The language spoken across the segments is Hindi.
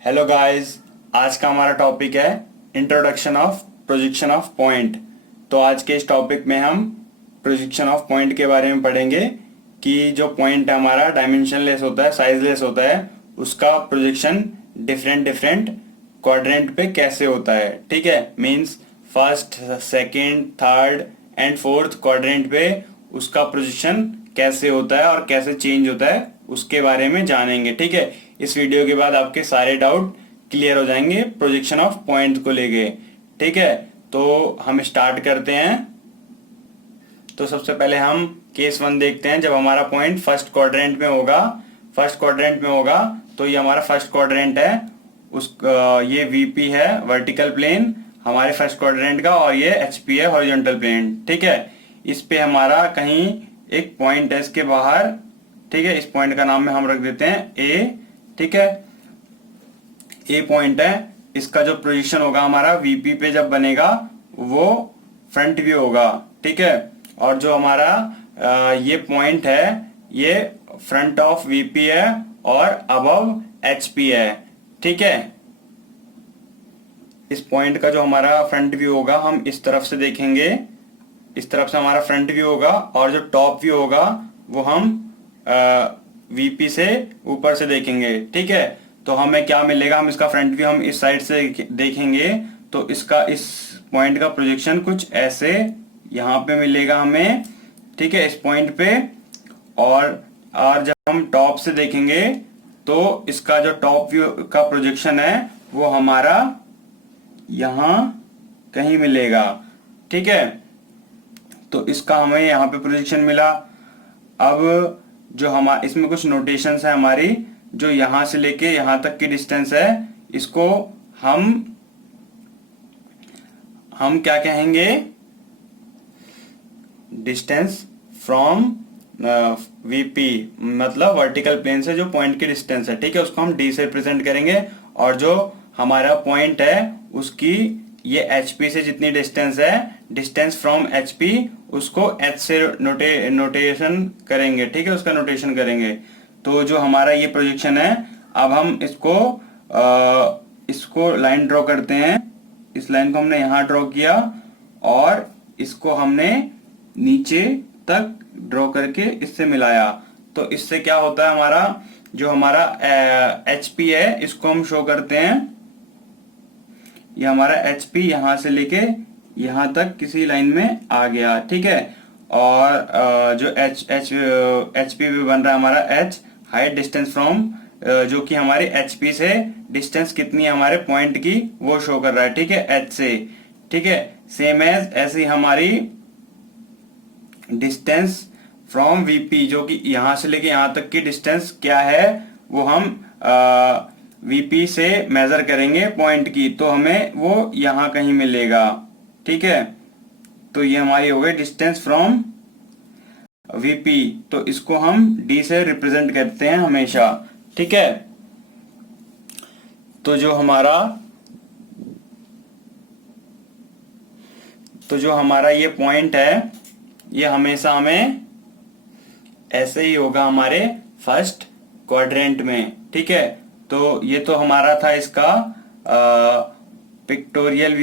Hello guys. आज का हमारा टॉपिक है introduction of projection of point. तो आज के इस टॉपिक में हम प्रोजेक्शन ऑफ पॉइंट के बारे में पढ़ेंगे कि जो पॉइंट हमारा डायमेंशनलेस होता है, साइजलेस होता है, उसका प्रोजेक्शन डिफरेंट डिफरेंट क्वाड्रेंट पे कैसे होता है। ठीक है, means first, second, third and fourth quadrant पे उसका प्रोजेक्शन कैसे होता है और कैसे चेंज होता है उसके बारे में जानेंगे। ठीक है, इस वीडियो के बाद आपके सारे डाउट क्लियर हो जाएंगे प्रोजेक्शन ऑफ पॉइंट को लेके। ठीक है, तो हम स्टार्ट करते हैं। तो सबसे पहले हम केस 1 देखते हैं। जब हमारा पॉइंट फर्स्ट क्वाड्रेंट में होगा तो ये हमारा फर्स्ट क्वाड्रेंट है। ये वीपी है, वर्टिकल प्लेन हमारे फर्स्ट क्वाड्रेंट का, और ये एचपी है, हॉरिजॉन्टल प्लेन। ठीक है, इस पे हमारा कहीं एक पॉइंट है इसके बाहर। ठीक है, इस पॉइंट का नाम में हम रख देते हैं ए। ठीक है, ए पॉइंट है। इसका जो पोजीशन होगा हमारा वीपी पे जब बनेगा वो फ्रंट व्यू होगा। ठीक है, और जो हमारा ये पॉइंट है ये फ्रंट ऑफ वीपी है और अबव एचपी है। ठीक है, इस पॉइंट का जो हमारा फ्रंट व्यू होगा हम इस तरफ से देखेंगे। इस तरफ से हमारा फ्रंट व्यू होगा, और जो टॉप व्यू होगा वो हम वीपी से ऊपर से देखेंगे। ठीक है, तो हमें क्या मिलेगा, हम इसका फ्रंट व्यू हम इस साइड से देखेंगे तो इसका इस पॉइंट का प्रोजेक्शन कुछ ऐसे यहाँ पे मिलेगा हमें। ठीक है, इस पॉइंट पे, और जब हम टॉप से देखेंगे तो इसका जो टॉप व्यू का प्रोजेक्शन है वो हमारा यहाँ कहीं मिलेगा। ठीक है, तो इसका हमें यहाँ पे प्रोजेक्शन मिला। अब जो हमारा इसमें कुछ नोटेशंस है हमारी, जो यहां से लेके यहां तक की डिस्टेंस है, इसको हम क्या कहेंगे, डिस्टेंस फ्रॉम वीपी, मतलब वर्टिकल प्लेन से जो पॉइंट की डिस्टेंस है। ठीक है, उसको हम डी से रिप्रेजेंट करेंगे, और जो हमारा पॉइंट है उसकी ये एचपी से जितनी डिस्टेंस है, डिस्टेंस फ्रॉम एचपी, उसको एच से नोटेशन करेंगे। ठीक है, उसका नोटेशन करेंगे। तो जो हमारा ये प्रोजेक्शन है, अब हम इसको लाइन ड्रॉ करते हैं। इस लाइन को हमने यहाँ ड्रॉ किया और इसको हमने नीचे तक ड्रॉ करके इससे मिलाया। तो इससे क्या होता है, हमारा जो हमारा एचपी है इसको हम शो करते हैं। ये हमारा एचपी यहां से लेके यहां तक किसी लाइन में आ गया। ठीक है, और जो एचपी भी बन रहा है हमारा एच, हाइट डिस्टेंस फ्रॉम, जो कि हमारे एचपी से डिस्टेंस कितनी है हमारे पॉइंट की वो शो कर रहा है। ठीक है, एच से। ठीक है, सेम एज ऐसी हमारी डिस्टेंस फ्रॉम वीपी, जो कि यहां से लेके यहां तक की डिस्टेंस क्या है वो हम वीपी से मेजर करेंगे पॉइंट की, तो हमें वो यहां कहीं मिलेगा। ठीक है, तो ये हमारी हो गई डिस्टेंस फ्रॉम वीपी। तो इसको हम डी से रिप्रेजेंट करते हैं हमेशा। ठीक है, तो जो हमारा ये पॉइंट है ये हमेशा हमें ऐसे ही होगा हमारे फर्स्ट क्वाड्रेंट में। ठीक है, तो ये तो हमारा था इसका पिक्टोरियल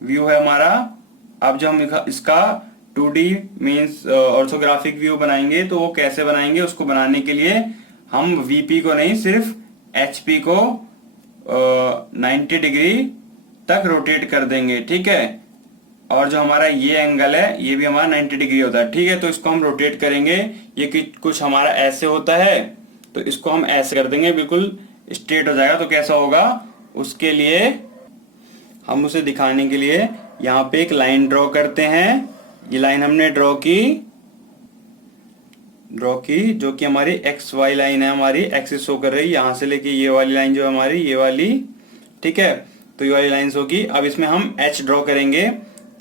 व्यू है हमारा। अब जो हम इसका 2D मींस ऑर्थोग्राफिक व्यू बनाएंगे, तो वो कैसे बनाएंगे, उसको बनाने के लिए हम वीपी को नहीं, सिर्फ एचपी को 90 डिग्री तक रोटेट कर देंगे। ठीक है, और जो हमारा ये एंगल है ये भी हमारा 90 डिग्री होता है। ठीक है, तो इसको हम रोटेट करेंगे। ये कुछ हमारा ऐसे होता है, तो इसको हम ऐसे कर देंगे, बिल्कुल स्ट्रेट हो जाएगा। तो कैसा होगा, उसके लिए हम उसे दिखाने के लिए यहाँ पे एक लाइन ड्रॉ करते हैं। ये लाइन हमने ड्रॉ की जो कि हमारी एक्स वाई लाइन है, हमारी एक्सिस शो कर रही है, यहाँ से लेके ये वाली लाइन जो है हमारी, ये वाली। ठीक है, तो ये वाली लाइन होगी। अब इसमें हम एच ड्रॉ करेंगे,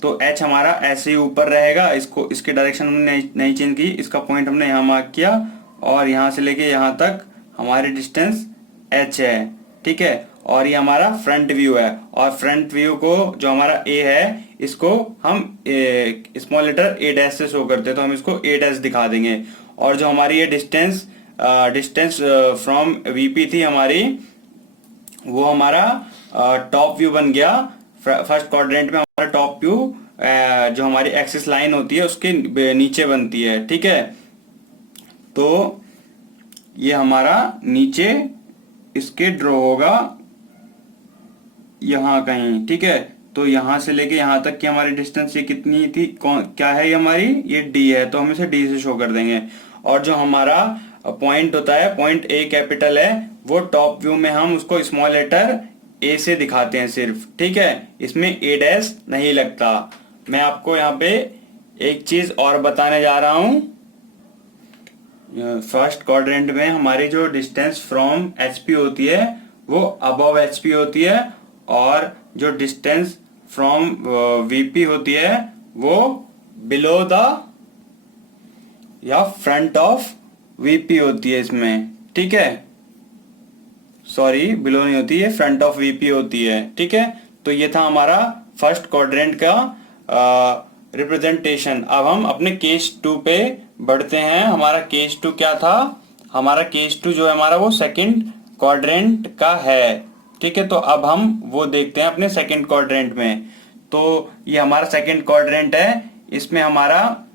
तो एच हमारा ऐसे ही ऊपर रहेगा। इसकी डायरेक्शन हमने नहीं चेंज की, इसका पॉइंट हमने यहाँ मार्क किया, और यहाँ से लेके यहाँ तक हमारी डिस्टेंस एच है। ठीक है, और ये हमारा फ्रंट व्यू है, और फ्रंट व्यू को जो हमारा ए है इसको हम स्मॉल लेटर ए डैश से शो करते हैं, तो हम इसको ए डैश दिखा देंगे। और जो हमारी ये डिस्टेंस डिस्टेंस फ्रॉम वीपी थी हमारी, वो हमारा टॉप व्यू बन गया। फर्स्ट क्वाड्रेंट में हमारा टॉप व्यू जो हमारी एक्सिस लाइन होती है उसके नीचे बनती है, ठीक है। तो ये हमारा नीचे इसके ड्रॉ होगा यहाँ कहीं, ठीक है। तो यहाँ से लेके यहाँ तक की हमारी डिस्टेंस ये कितनी थी, क्या है ये हमारी, ये डी है, तो हम इसे डी से शो कर देंगे। और जो हमारा पॉइंट होता है, पॉइंट ए कैपिटल है, वो टॉप व्यू में हम उसको स्मॉल लेटर ए से दिखाते हैं सिर्फ, ठीक है। इसमें ए डैश नहीं लगता। मैं आपको यहाँ पे एक चीज और बताने जा रहा हूं। फर्स्ट क्वाड्रेंट में हमारी जो डिस्टेंस फ्रॉम एचपी होती है वो अबव एचपी होती है, और जो डिस्टेंस फ्रॉम वीपी होती है वो बिलो द या फ्रंट ऑफ वीपी होती है इसमें, ठीक है। सॉरी, बिलो नहीं होती है, फ्रंट ऑफ वीपी होती है, ठीक है। तो ये था हमारा फर्स्ट क्वाड्रेंट का रिप्रेजेंटेशन। अब हम अपने केस 2 पे बढ़ते हैं। हमारा केस 2 क्या था, हमारा केस 2 जो है हमारा वो सेकंड क्वाड्रेंट का है, ठीक है। तो अब हम वो देखते हैं अपने सेकंड क्वाड्रेंट में। तो ये हमारा सेकंड क्वाड्रेंट है, इसमें हमारा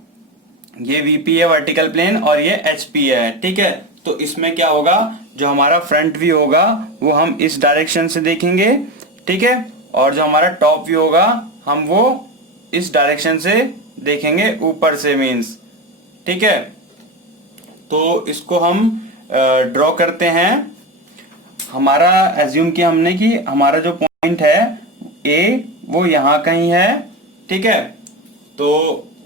ये वीपी है वर्टिकल प्लेन और ये एचपी है, ठीक है। तो इसमें क्या होगा, जो हमारा फ्रंट व्यू होगा वो हम इस डायरेक्शन से देखेंगे, ठीक है। और जो हमारा टॉप व्यू होगा हम वो इस डायरेक्शन से देखेंगे, ऊपर से मीन्स, ठीक है। तो इसको हम ड्रॉ करते हैं। हमारा एज्यूम किया हमने कि हमारा जो पॉइंट है ए वो यहाँ कहीं है, ठीक है। तो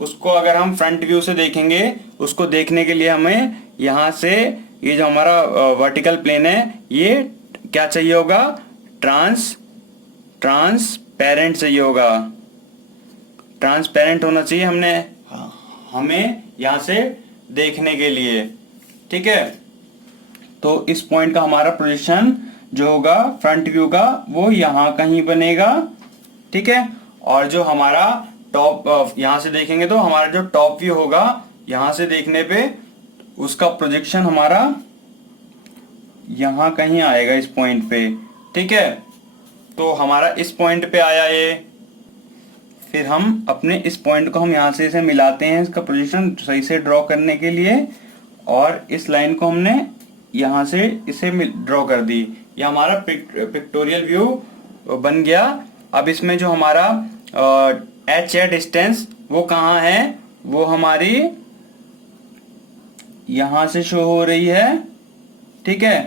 उसको अगर हम फ्रंट व्यू से देखेंगे, उसको देखने के लिए हमें यहाँ से ये जो हमारा वर्टिकल प्लेन है ये क्या चाहिए होगा, ट्रांसपेरेंट चाहिए होगा, ट्रांसपेरेंट होना चाहिए हमें यहाँ से देखने के लिए, ठीक है। तो इस पॉइंट का हमारा पोजीशन जो होगा फ्रंट व्यू का वो यहाँ कहीं बनेगा, ठीक है। और जो हमारा टॉप यहाँ से देखेंगे तो हमारा जो टॉप व्यू होगा यहाँ से देखने पे उसका प्रोजेक्शन हमारा यहाँ कहीं आएगा इस पॉइंट पे, ठीक है। तो हमारा इस पॉइंट पे आया ये, फिर हम अपने इस पॉइंट को हम यहाँ से इसे मिलाते हैं इसका पोजीशन सही से ड्रॉ करने के लिए, और इस लाइन को हमने यहाँ से इसे ड्रॉ कर दी। ये हमारा पिक्टोरियल व्यू बन गया। अब इसमें जो हमारा एच है डिस्टेंस वो कहाँ है, वो हमारी यहाँ से शो हो रही है, ठीक है।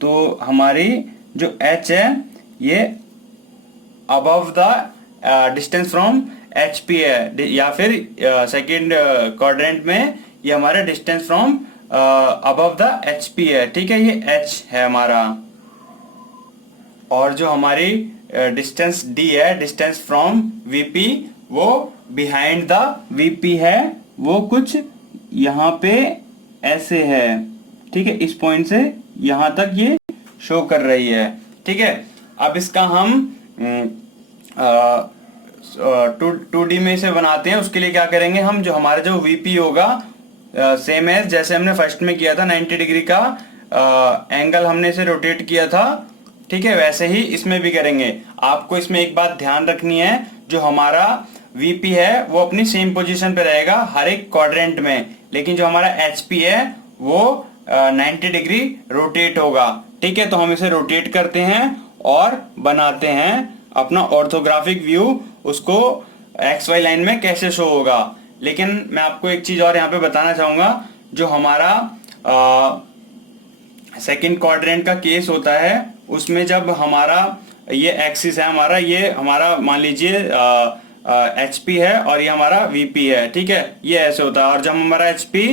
तो हमारी जो एच है ये above the distance from H P है, या फिर सेकेंड क्वाड्रेंट में ये हमारा distance from above the H P है, ठीक है। ये एच है हमारा। और जो हमारी डिस्टेंस डी है, डिस्टेंस फ्रॉम वीपी, वो बिहाइंड द वीपी है, वो कुछ यहाँ पे ऐसे है, ठीक है। इस पॉइंट से यहाँ तक ये शो कर रही है, ठीक है। अब इसका हम 2D में इसे बनाते हैं। उसके लिए क्या करेंगे, हम जो हमारा जो वीपी होगा सेम है जैसे हमने फर्स्ट में किया था, 90 डिग्री का एंगल हमने इसे रोटेट किया था, ठीक है। वैसे ही इसमें भी करेंगे। आपको इसमें एक बात ध्यान रखनी है, जो हमारा वीपी है वो अपनी सेम पोजीशन पे रहेगा हर एक क्वाड्रेंट में, लेकिन जो हमारा एचपी है वो 90 डिग्री रोटेट होगा, ठीक है। तो हम इसे रोटेट करते हैं और बनाते हैं अपना ऑर्थोग्राफिक व्यू, उसको एक्स वाई लाइन में कैसे शो होगा। लेकिन मैं आपको एक चीज और यहाँ पे बताना चाहूंगा, जो हमारा सेकंड क्वाड्रेंट का केस होता है उसमें जब हमारा ये एक्सिस है हमारा, ये हमारा मान लीजिए एचपी है और ये हमारा वीपी है, ठीक है। ये ऐसे होता है, और जब हमारा एचपी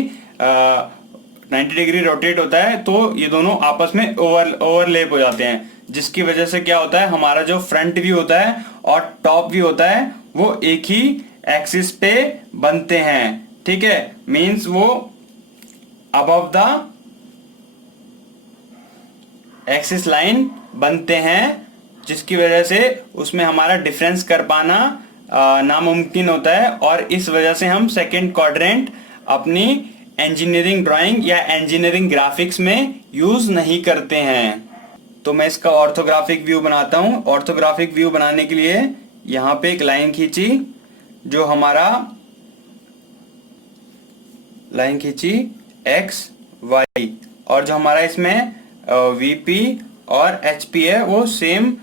90 डिग्री रोटेट होता है तो ये दोनों आपस में ओवरलैप हो जाते हैं, जिसकी वजह से क्या होता है, हमारा जो फ्रंट व्यू होता है और टॉप व्यू होता है वो एक ही एक्सिस पे बनते हैं, ठीक है। मींस वो अबव द एक्सिस लाइन बनते हैं, जिसकी वजह से उसमें हमारा डिफरेंस कर पाना नामुमकिन होता है। और इस वजह से हम सेकंड क्वाड्रेंट अपनी इंजीनियरिंग ड्राइंग या इंजीनियरिंग ग्राफिक्स में यूज नहीं करते हैं। तो मैं इसका ऑर्थोग्राफिक व्यू बनाता हूं। ऑर्थोग्राफिक व्यू बनाने के लिए यहां पे एक लाइन खींची, जो हमारा लाइन खींची एक्स वाई, और जो हमारा इसमें वीपी और एचपी है वो सेम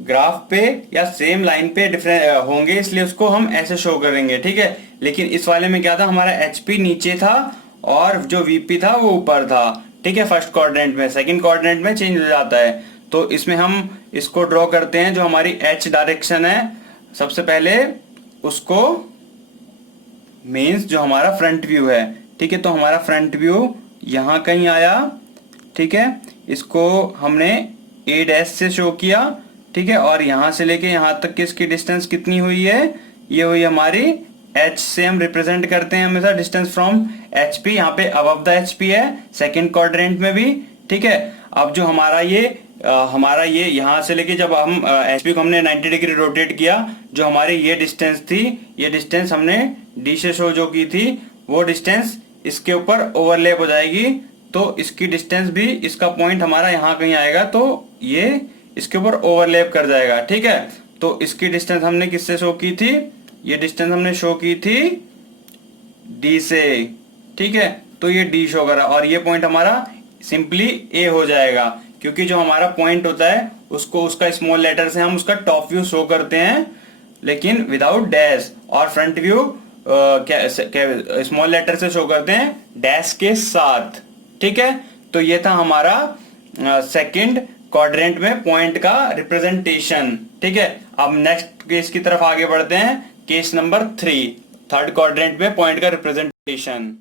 ग्राफ पे या सेम लाइन पे डिफरेंट होंगे, इसलिए उसको हम ऐसे शो करेंगे, ठीक है। लेकिन इस वाले में क्या था, हमारा एचपी नीचे था और जो वीपी था वो ऊपर था, ठीक है। फर्स्ट क्वाड्रेंट में, सेकंड क्वाड्रेंट में चेंज हो जाता है। तो इसमें हम इसको ड्रॉ करते हैं, जो हमारी एच डायरेक्शन है सबसे पहले उसको, मीन्स जो हमारा फ्रंट व्यू है, ठीक है। तो हमारा फ्रंट व्यू यहां कहीं आया, ठीक है। इसको हमने ए डैश से शो किया, ठीक है। और यहां से लेके यहां तक की इसकी डिस्टेंस कितनी हुई है, ये हुई हमारी एच से हम रिप्रेजेंट करते हैं हमेशा डिस्टेंस फ्रॉम एच पी। यहाँ पे अबव द एच पी है सेकेंड क्वाड्रेंट में भी, ठीक है। अब जो हमारा ये यहां से लेके जब हम एच पी को हमने 90 डिग्री रोटेट किया, जो हमारी ये डिस्टेंस थी, ये डिस्टेंस हमने डी से शो जो की थी, वो डिस्टेंस इसके ऊपर ओवरलैप हो जाएगी। तो इसकी डिस्टेंस भी, इसका पॉइंट हमारा यहाँ कहीं आएगा, तो ये इसके ऊपर ओवरलैप कर जाएगा, ठीक है। तो इसकी डिस्टेंस हमने किससे शो की थी, ये डिस्टेंस हमने शो की थी डी से, ठीक है। तो ये डी शो करा और ये पॉइंट हमारा सिंपली ए हो जाएगा, क्योंकि जो हमारा पॉइंट होता है उसको उसका स्मॉल लेटर से हम उसका टॉप व्यू शो करते हैं, लेकिन विदाउट डैश, और फ्रंट व्यू स्मॉल लेटर से शो करते हैं डैश के साथ, ठीक है। तो ये था हमारा सेकंड क्वाड्रेंट में पॉइंट का रिप्रेजेंटेशन, ठीक है। अब नेक्स्ट केस की तरफ आगे बढ़ते हैं, केस नंबर 3, थर्ड क्वाड्रेंट में पॉइंट का रिप्रेजेंटेशन।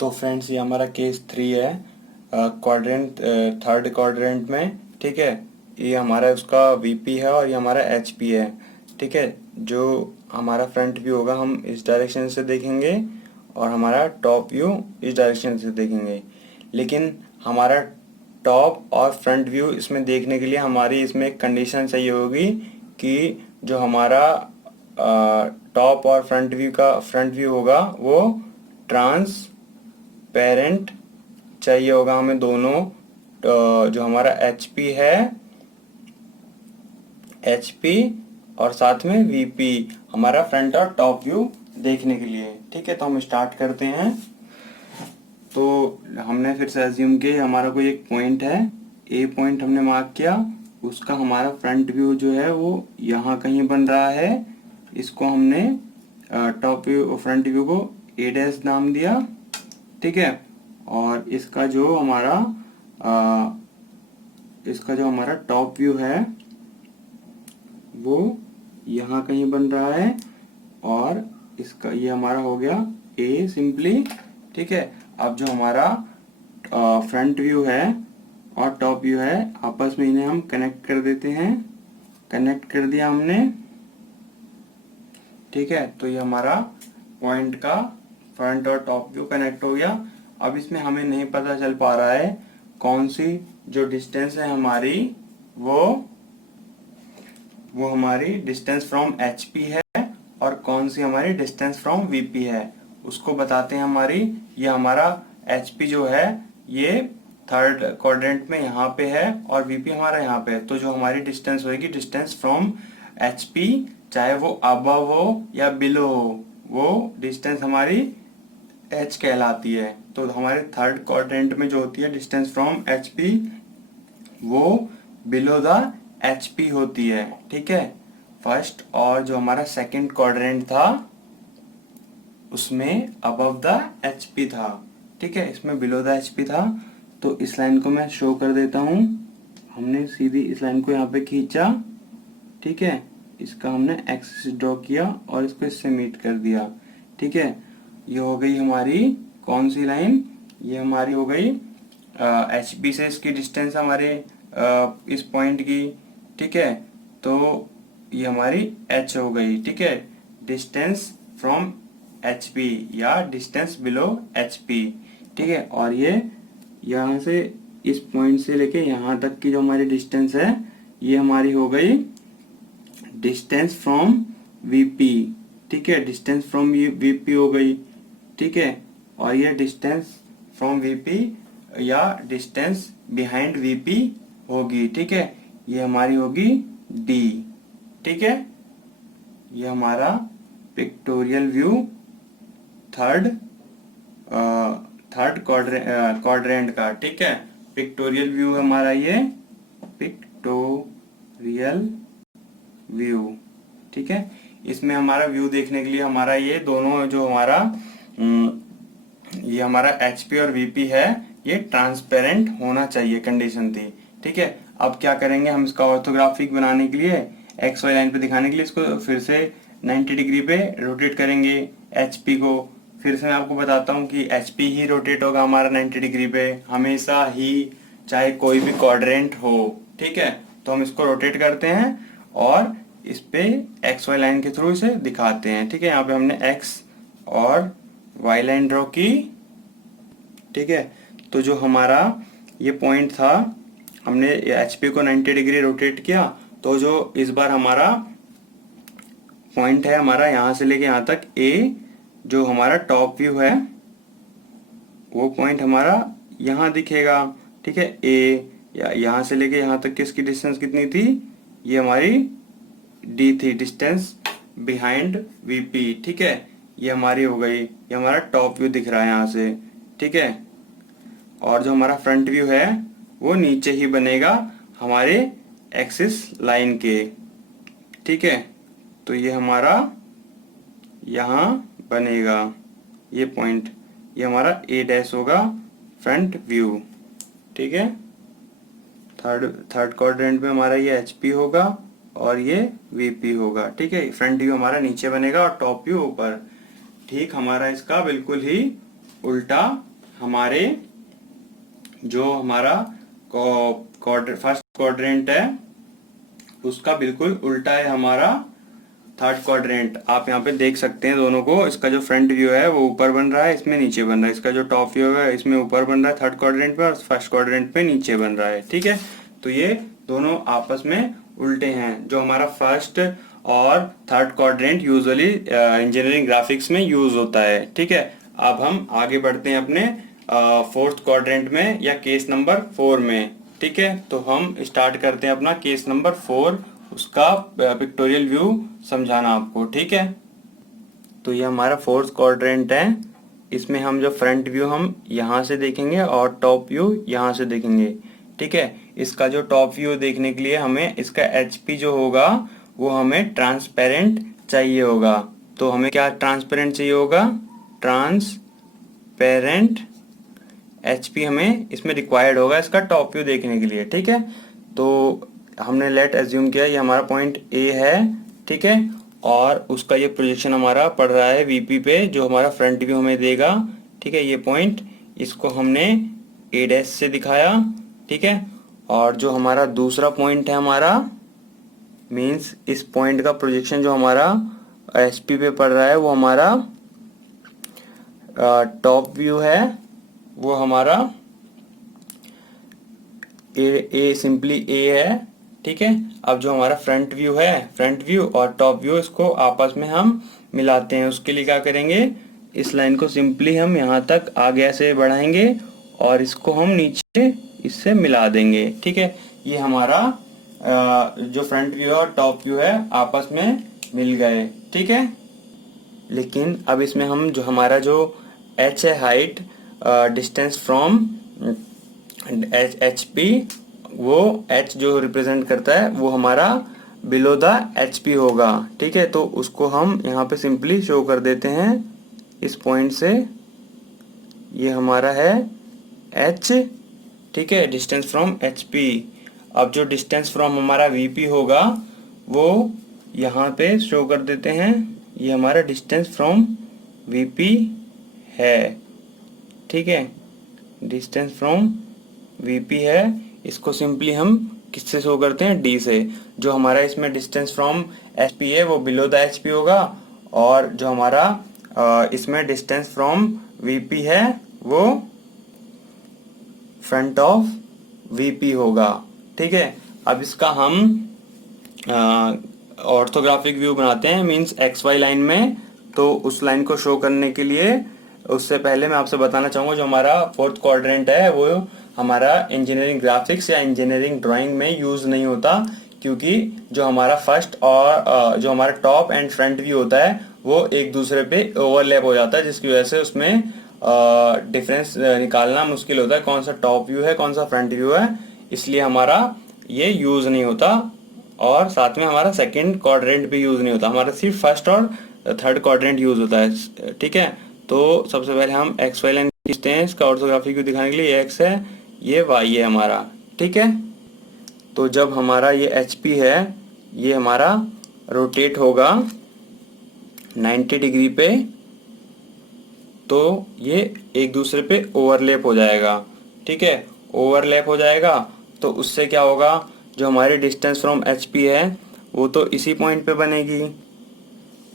तो फ्रेंड्स ये हमारा केस 3 है, क्वाड्रेंट थर्ड क्वाड्रेंट में, ठीक है। ये हमारा उसका वीपी है और ये हमारा एचपी है, ठीक है। जो हमारा फ्रंट व्यू होगा हम इस डायरेक्शन से देखेंगे और हमारा टॉप व्यू इस डायरेक्शन से देखेंगे। लेकिन हमारा टॉप और फ्रंट व्यू इसमें देखने के लिए हमारी इसमें एक कंडीशन चाहिए होगी कि जो हमारा टॉप और फ्रंट व्यू होगा वो ट्रांसपेरेंट चाहिए होगा हमें दोनों। जो हमारा एचपी है, एचपी और साथ में वीपी, हमारा फ्रंट और टॉप व्यू देखने के लिए, ठीक है। तो हम स्टार्ट करते हैं। तो हमने फिर से अज्यूम किया हमारा कोई एक पॉइंट है, ए पॉइंट हमने मार्क किया, उसका हमारा फ्रंट व्यू जो है वो यहाँ कहीं बन रहा है। इसको हमने टॉप व्यू फ्रंट व्यू को ए डैश नाम दिया, ठीक है। और इसका जो हमारा टॉप व्यू है वो यहाँ कहीं बन रहा है, और इसका ये हमारा हो गया ए सिंपली, ठीक है। अब जो हमारा फ्रंट व्यू है और टॉप व्यू है, आपस में इन्हें हम कनेक्ट कर देते हैं। कनेक्ट कर दिया हमने, ठीक है। तो ये हमारा पॉइंट का फ्रंट और टॉप व्यू कनेक्ट हो गया। अब इसमें हमें नहीं पता चल पा रहा है कौन सी जो डिस्टेंस है हमारी वो हमारी डिस्टेंस फ्रॉम एचपी है और कौन सी हमारी डिस्टेंस फ्रॉम वीपी है, उसको बताते हैं हमारी। ये हमारा एचपी जो है ये थर्ड क्वाड्रेंट में यहाँ पे है और वीपी हमारा यहाँ पे है। तो जो हमारी डिस्टेंस होगी, डिस्टेंस फ्रॉम एचपी, चाहे वो अबव हो या बिलो हो, वो डिस्टेंस हमारी एच कहलाती है। तो हमारे थर्ड क्वाड्रेंट में जो होती है डिस्टेंस फ्रॉम एचपी, वो बिलो द एचपी होती है, ठीक है, फर्स्ट। और जो हमारा सेकंड क्वाड्रेंट था उसमें अबव द एचपी था, ठीक है, इसमें बिलो द एचपी था। तो इस लाइन को मैं शो कर देता हूं। हमने सीधी इस लाइन को यहाँ पे खींचा, ठीक है, इसका हमने एक्सिस ड्रॉ किया और इसको इससे मीट कर दिया, ठीक है। ये हो गई हमारी कौन सी लाइन, ये हमारी हो गई एच बी से इसकी डिस्टेंस हमारे इस पॉइंट की, ठीक है। तो ये हमारी एच हो गई, ठीक है, डिस्टेंस फ्रॉम एच पी या डिस्टेंस बिलो एच पी, ठीक है। और ये यहाँ से इस पॉइंट से लेके यहाँ तक की जो हमारी डिस्टेंस है, ये हमारी हो गई डिस्टेंस फ्रॉम वीपी, ठीक है, डिस्टेंस फ्रॉम वीपी हो गई, ठीक है, और ये डिस्टेंस फ्रॉम वीपी या डिस्टेंस बिहाइंड वीपी होगी, ठीक है, ये हमारी होगी डी, ठीक है। ये हमारा पिक्टोरियल व्यू थर्ड क्वाड्रेंट का, ठीक है, पिक्टोरियल व्यू हमारा ये पिक्टोरियल व्यू, ठीक है। इसमें हमारा व्यू देखने के लिए हमारा ये दोनों जो हमारा ये हमारा एचपी और वीपी है ये ट्रांसपेरेंट होना चाहिए, कंडीशन थी, ठीक है। अब क्या करेंगे हम, इसका ऑर्थोग्राफिक बनाने के लिए एक्स वाई लाइन पे दिखाने के लिए इसको फिर से 90 डिग्री पे रोटेट करेंगे एचपी को। फिर से मैं आपको बताता हूँ कि एचपी ही रोटेट होगा हमारा 90 डिग्री पे हमेशा ही, चाहे कोई भी क्वाड्रेंट हो, ठीक है। तो हम इसको रोटेट करते हैं और इस पे एक्स वाई लाइन के थ्रू इसे दिखाते हैं, ठीक है। यहाँ पे हमने एक्स और वाई लाइन ड्रॉ की, ठीक है। तो जो हमारा ये पॉइंट था, हमने एचपी को 90 डिग्री रोटेट किया, तो जो इस बार हमारा पॉइंट है हमारा यहाँ से लेके यहाँ तक ए, जो हमारा टॉप व्यू है वो पॉइंट हमारा यहाँ दिखेगा, ठीक है। ए यहाँ से लेके यहाँ तक किसकी डिस्टेंस कितनी थी, ये हमारी डी थी, डिस्टेंस बिहाइंड वीपी, ठीक है। ये हमारी हो गई, ये हमारा टॉप व्यू दिख रहा है यहाँ से, ठीक है। और जो हमारा फ्रंट व्यू है वो नीचे ही बनेगा हमारे एक्सिस लाइन के, ठीक है। तो ये हमारा यहाँ बनेगा ये पॉइंट, ये हमारा ए डैश होगा फ्रंट व्यू, ठीक है। थर्ड क्वाड्रेंट में हमारा ये एचपी होगा और ये वीपी होगा, ठीक है। फ्रंट व्यू हमारा नीचे बनेगा और टॉप व्यू ऊपर, ठीक। हमारा इसका बिल्कुल ही उल्टा, हमारे जो हमारा फर्स्ट क्वाड्रेंट है उसका बिल्कुल उल्टा है हमारा थर्ड क्वाड्रेंट। आप यहाँ पे देख सकते हैं दोनों को, इसका जो फ्रंट व्यू है वो ऊपर बन रहा है, इसमें नीचे बन रहा है। इसका जो टॉप व्यू है इसमें ऊपर बन रहा है थर्ड क्वाड्रेंट पे और फर्स्ट क्वाड्रेंट पे नीचे बन रहा है, ठीक है। तो ये दोनों आपस में उल्टे हैं। जो हमारा फर्स्ट और third quadrant usually engineering graphics में यूज होता है, ठीक है। अब हम आगे बढ़ते हैं अपने फोर्थ क्वाड्रेंट में या केस नंबर 4 में, ठीक है। तो हम स्टार्ट करते हैं अपना केस नंबर 4, उसका पिक्टोरियल व्यू समझाना आपको, ठीक है। तो ये हमारा फोर्थ क्वाड्रेंट है, इसमें हम जो फ्रंट व्यू हम यहाँ से देखेंगे और टॉप व्यू यहाँ से देखेंगे, ठीक है। इसका जो टॉप व्यू देखने के लिए हमें इसका एचपी जो होगा वो हमें ट्रांसपेरेंट चाहिए होगा। तो हमें क्या ट्रांसपेरेंट चाहिए होगा, ट्रांसपेरेंट एचपी हमें इसमें रिक्वायर्ड होगा इसका टॉप व्यू देखने के लिए, ठीक है। तो हमने लेट एज्यूम किया ये हमारा पॉइंट ए है, ठीक है, और उसका ये प्रोजेक्शन हमारा पड़ रहा है वीपी पे, जो हमारा फ्रंट व्यू हमें देगा, ठीक है। ये पॉइंट, इसको हमने ए डैश से दिखाया, ठीक है। और जो हमारा दूसरा पॉइंट है हमारा, मीन्स इस पॉइंट का प्रोजेक्शन जो हमारा एसपी पे पड़ रहा है वो हमारा टॉप व्यू है, वो हमारा ए सिंपली ए है, ठीक है। अब जो हमारा फ्रंट व्यू है, फ्रंट व्यू और टॉप व्यू इसको आपस में हम मिलाते हैं। उसके लिए क्या करेंगे, इस लाइन को सिंपली हम यहाँ तक आगे ऐसे बढ़ाएंगे और इसको हम नीचे इससे मिला देंगे, ठीक है। ये हमारा जो फ्रंट व्यू और टॉप व्यू है आपस में मिल गए, ठीक है। लेकिन अब इसमें हम जो हमारा जो एच है height, distance from H P, वो एच जो रिप्रेजेंट करता है वो हमारा बिलो द एच पी होगा, ठीक है। तो उसको हम यहाँ पे सिंपली शो कर देते हैं इस पॉइंट से, ये हमारा है एच, ठीक है, डिस्टेंस फ्रॉम एच पी। अब जो डिस्टेंस फ्रॉम हमारा वी पी होगा वो यहाँ पे शो कर देते हैं, ये हमारा डिस्टेंस फ्रॉम वी पी है, ठीक है, डिस्टेंस फ्रॉम वीपी है। इसको सिंपली हम किससे शो करते हैं, डी से। जो हमारा इसमें डिस्टेंस फ्रॉम एचपी है वो बिलो द एचपी होगा, और जो हमारा इसमें डिस्टेंस फ्रॉम वीपी है वो फ्रंट ऑफ वीपी होगा, ठीक है। अब इसका हम ऑर्थोग्राफिक व्यू बनाते हैं, मींस एक्स वाई लाइन में। तो उस लाइन को शो करने के लिए उससे पहले मैं आपसे बताना चाहूँगा जो हमारा फोर्थ क्वाड्रेंट है वो हमारा इंजीनियरिंग ग्राफिक्स या इंजीनियरिंग ड्राइंग में यूज़ नहीं होता, क्योंकि जो हमारा फर्स्ट और जो हमारा टॉप एंड फ्रंट व्यू होता है वो एक दूसरे पे ओवरलैप हो जाता है, जिसकी वजह से उसमें डिफरेंस निकालना मुश्किल होता है, कौन सा टॉप व्यू है कौन सा फ्रंट व्यू है, इसलिए हमारा ये यूज़ नहीं होता। और साथ में हमारा सेकंड क्वाड्रेंट भी यूज़ नहीं होता, हमारा सिर्फ फर्स्ट और थर्ड क्वाड्रेंट यूज़ होता है। ठीक है, तो सबसे पहले हम एक्स वाई लाइन खींचते हैं इसका ऑर्थोग्राफी को दिखाने के लिए। ये एक्स है, ये वाई है हमारा। ठीक है, तो जब हमारा ये एच पी है ये हमारा रोटेट होगा 90 डिग्री पे, तो ये एक दूसरे पे ओवरलैप हो जाएगा। ठीक है, ओवरलैप हो जाएगा तो उससे क्या होगा, जो हमारी डिस्टेंस फ्रॉम एच पी है वो तो इसी पॉइंट पे बनेगी।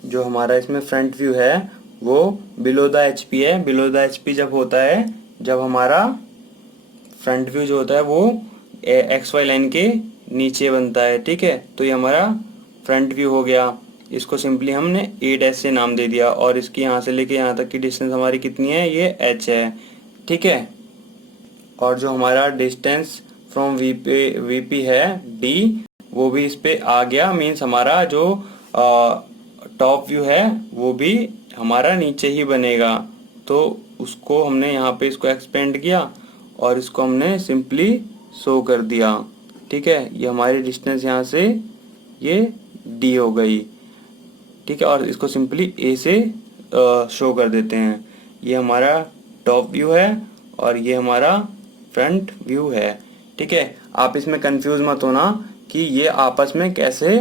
जो हमारा इसमें फ्रंट व्यू है वो बिलो द एच पी है। बिलो द एच पी जब होता है, जब हमारा फ्रंट व्यू जो होता है वो एक्स वाई लाइन के नीचे बनता है। ठीक है, तो ये हमारा फ्रंट व्यू हो गया। इसको सिंपली हमने ए डैश से नाम दे दिया, और इसकी यहाँ से लेके यहाँ तक की डिस्टेंस हमारी कितनी है, ये एच है। ठीक है, और जो हमारा डिस्टेंस फ्रॉम वीपी है डी, वो भी इस पे आ गया। मीन्स हमारा जो टॉप व्यू है वो भी हमारा नीचे ही बनेगा। तो उसको हमने यहाँ पे इसको एक्सपेंड किया और इसको हमने सिंपली शो कर दिया। ठीक है, ये हमारी डिस्टेंस यहाँ से ये डी हो गई। ठीक है, और इसको सिंपली ए से शो कर देते हैं। ये हमारा टॉप व्यू है और ये हमारा फ्रंट व्यू है। ठीक है, आप इसमें कंफ्यूज मत होना कि ये आपस में कैसे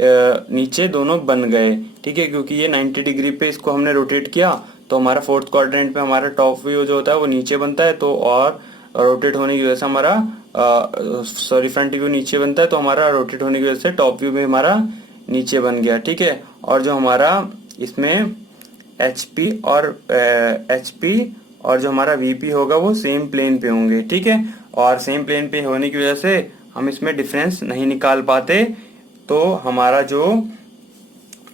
नीचे दोनों बन गए। ठीक है, क्योंकि ये 90 डिग्री पे इसको हमने रोटेट किया तो हमारा फोर्थ क्वाड्रेंट पे हमारा टॉप व्यू जो होता है वो नीचे बनता है, तो और रोटेट होने की वजह से हमारा फ्रंट व्यू नीचे बनता है, तो हमारा रोटेट होने की वजह से टॉप व्यू भी हमारा नीचे बन गया। ठीक है, और जो हमारा इसमें एच पी और जो हमारा वीपी होगा वो सेम प्लेन पे होंगे। ठीक है, और सेम प्लेन पे होने की वजह से हम इसमें डिफरेंस नहीं निकाल पाते, तो हमारा जो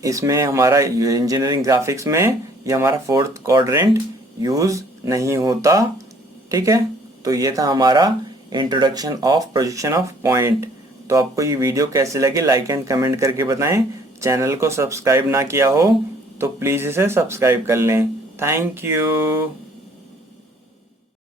इसमें हमारा इंजीनियरिंग ग्राफिक्स में ये हमारा फोर्थ क्वाड्रेंट यूज नहीं होता। ठीक है, तो ये था हमारा introduction of projection of point. तो आपको ये वीडियो कैसे लगी लाइक एंड कमेंट करके बताएं। चैनल को सब्सक्राइब ना किया हो तो प्लीज इसे सब्सक्राइब कर लें। Thank you.